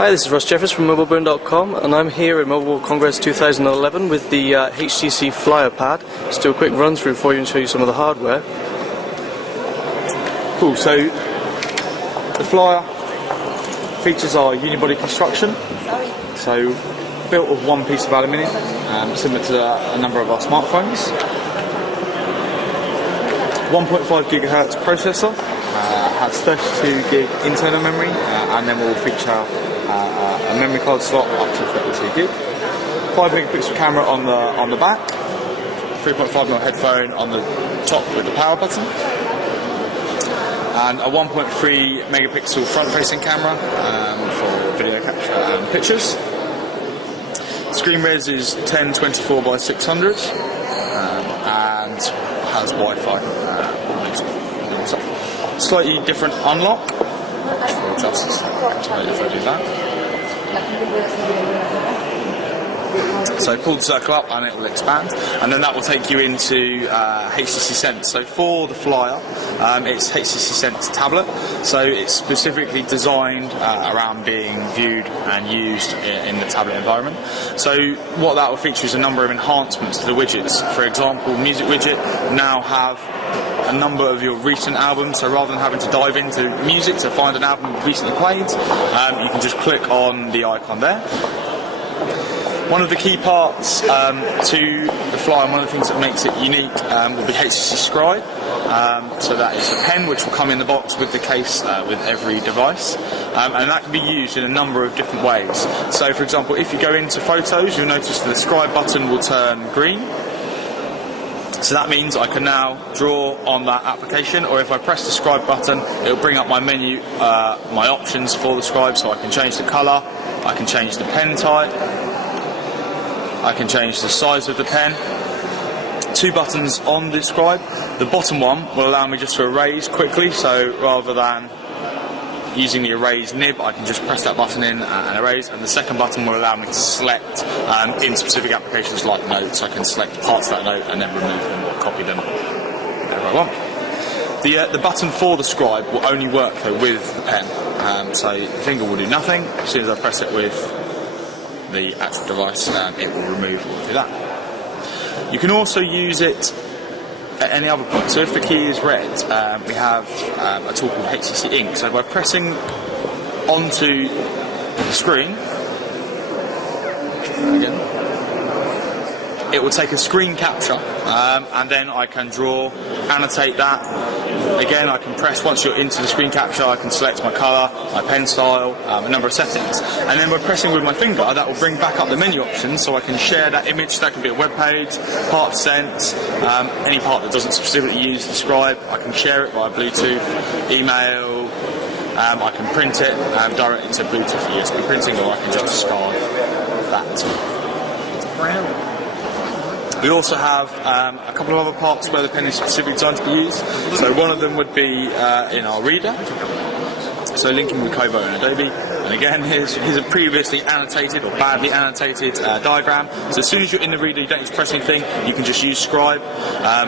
Hi, this is Russ Jeffers from MobileBurn.com, and I'm here at Mobile World Congress 2011 with the HTC Flyer Pad. Just do a quick run through for you and show you some of the hardware. Cool, so the Flyer features our unibody construction, so built of one piece of aluminium, similar to a number of our smartphones. 1.5 GHz processor, has 32 gig internal memory, and then will feature a memory card slot up to 32 gig. 5 megapixel camera on the back, 3.5mm headphone on the top with the power button, and a 1.3 megapixel front-facing camera for video capture and pictures. Screen res is 1024 by 600 and has Wi-Fi. Slightly different unlock. I'll just activate if I do that. So pull the circle up and it will expand, and then that will take you into HTC Sense. So for the Flyer, it's HTC Sense tablet, so it's specifically designed around being viewed and used in the tablet environment. So what that will feature is a number of enhancements to the widgets. For example, music widget now have a number of your recent albums, so rather than having to dive into music to find an album you've recently played, you can just click on the icon there. One of the key parts to the Flyer, and one of the things that makes it unique, will be HTC Scribe. So that is the pen which will come in the box with the case with every device, and that can be used in a number of different ways. So for example, if you go into Photos, you'll notice that the Scribe button will turn green. So that means I can now draw on that application, or if I press the Scribe button, it will bring up my menu, my options for the Scribe, so I can change the colour, I can change the pen type, I can change the size of the pen. 2 buttons on the Scribe. The bottom one will allow me just to erase quickly, so rather than using the erase nib, I can just press that button in and erase, and the second button will allow me to select in specific applications like notes. I can select parts of that note and then remove them or copy them wherever I want. The button for the Scribe will only work though with the pen, so the finger will do nothing. As soon as I press it with the actual device, it will remove or do that. You can also use it at any other point. So if the key is red, we have a tool called HTC Ink. So by pressing onto the screen, again, it will take a screen capture, and then I can draw, annotate that. Again, I can press, once you're into the screen capture, I can select my colour, my pen style, a number of settings. And then by pressing with my finger, that will bring back up the menu options, so I can share that image. That can be a web page, part sent, any part that doesn't specifically use the Scribe. I can share it via Bluetooth, email, I can print it directly to Bluetooth for USB printing, or I can just scan that. We also have a couple of other parts where the pen is specifically designed to be used. So one of them would be in our reader, so linking with Kobo and Adobe. And again, here's a previously annotated or badly annotated diagram. So as soon as you're in the reader, you don't need to press anything, you can just use Scribe.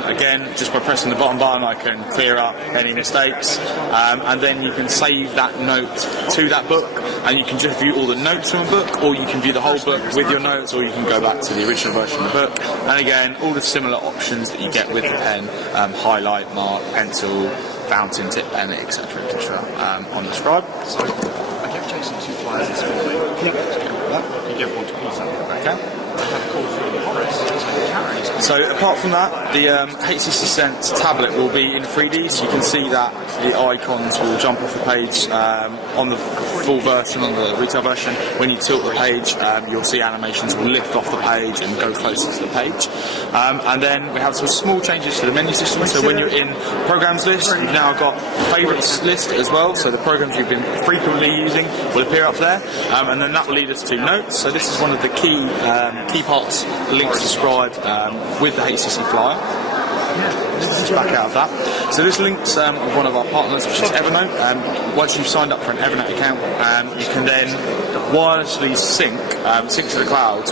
Again, just by pressing the bottom button, I can clear up any mistakes. And then you can save that note to that book, and you can just view all the notes from a book, or you can view the whole book with your notes, or you can go back to the original version of the book. And again, all the similar options that you get with the pen, highlight, mark, pencil, fountain tip pen, etc., on the Scribe. So, I gave Jason 2 flyers this morning. Yeah. You gave one to Peter. Okay. I had a call from Horace, so apart from that, the HTC Sense tablet will be in 3D, so you can see that the icons will jump off the page on the full version, on the retail version. When you tilt the page, you'll see animations will lift off the page and go closer to the page. And then we have some small changes to the menu system, so when you're in Programs list, you've now got Favourites list as well, so the programs you've been frequently using will appear up there, and then that will lead us to Notes. So this is one of the key parts linked to Scribe with the HTC Flyer. Just back out of that. So this links with one of our partners, which is Evernote. Once you've signed up for an Evernote account, you can then wirelessly sync sync to the cloud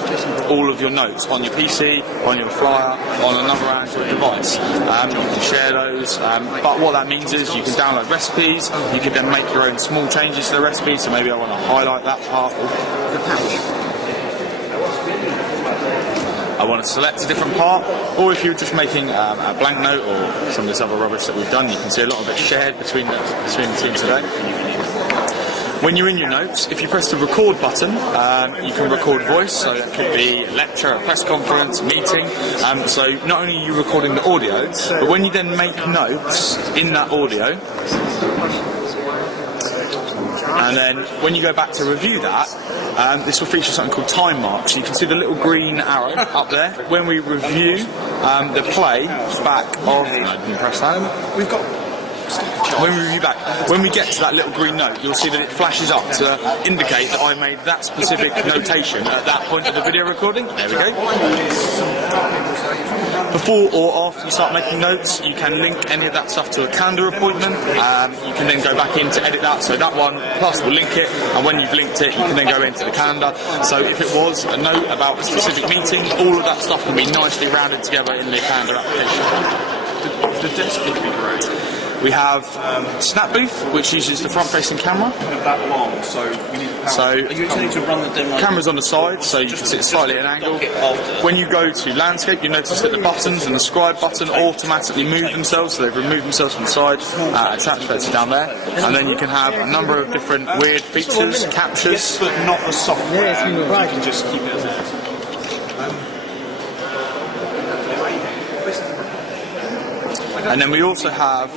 all of your notes on your PC, on your flyer, on another Android device. You can share those, but what that means is you can download recipes, you can then make your own small changes to the recipe, so maybe I want to highlight that part. I want to select a different part, or if you're just making a blank note or some of this other rubbish that we've done, you can see a lot of it shared between the team today. When you're in your notes, if you press the record button, you can record voice, so that could be a lecture, a press conference, a meeting. So not only are you recording the audio, but when you then make notes in that audio, and then when you go back to review that, this will feature something called time marks. You can see the little green arrow up there. When we review the play back of... No, didn't press that. When we review back, when we get to that little green note, you'll see that it flashes up to indicate that I made that specific notation at that point of the video recording. There we go. Before or after you start making notes, you can link any of that stuff to a calendar appointment. You can then go back in to edit that, so that one plus will link it, and when you've linked it, you can then go into the calendar. So if it was a note about a specific meeting, all of that stuff can be nicely rounded together in the calendar application. The desk would be great. We have Snap Booth, which uses the front-facing camera. That long, so we need power. So Are you intending to run the demo? Camera's on the side, so you can sit slightly at an angle. When you go to landscape, you notice that the buttons and the scribe button automatically move themselves, so they've removed themselves from the side, transferred to down there. And then you can have a number of different weird features, captures. Yes, but not the software. You can just keep it as it is. And then we also have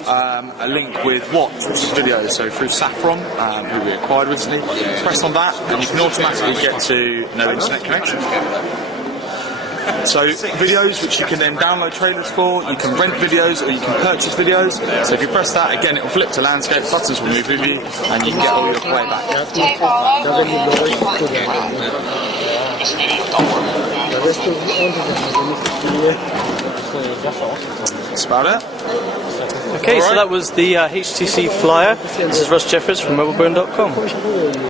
a link with Watch, which is video, so through Saffron, who we acquired recently. Press on that and you can automatically get to no internet connection. So videos which you can then download trailers for, you can rent videos or you can purchase videos. So if you press that, again it will flip to landscape, buttons will move with you and you can get all your playback. That's about it. Okay, so that was the HTC Flyer. This is Russ Jeffers from MobileBurn.com.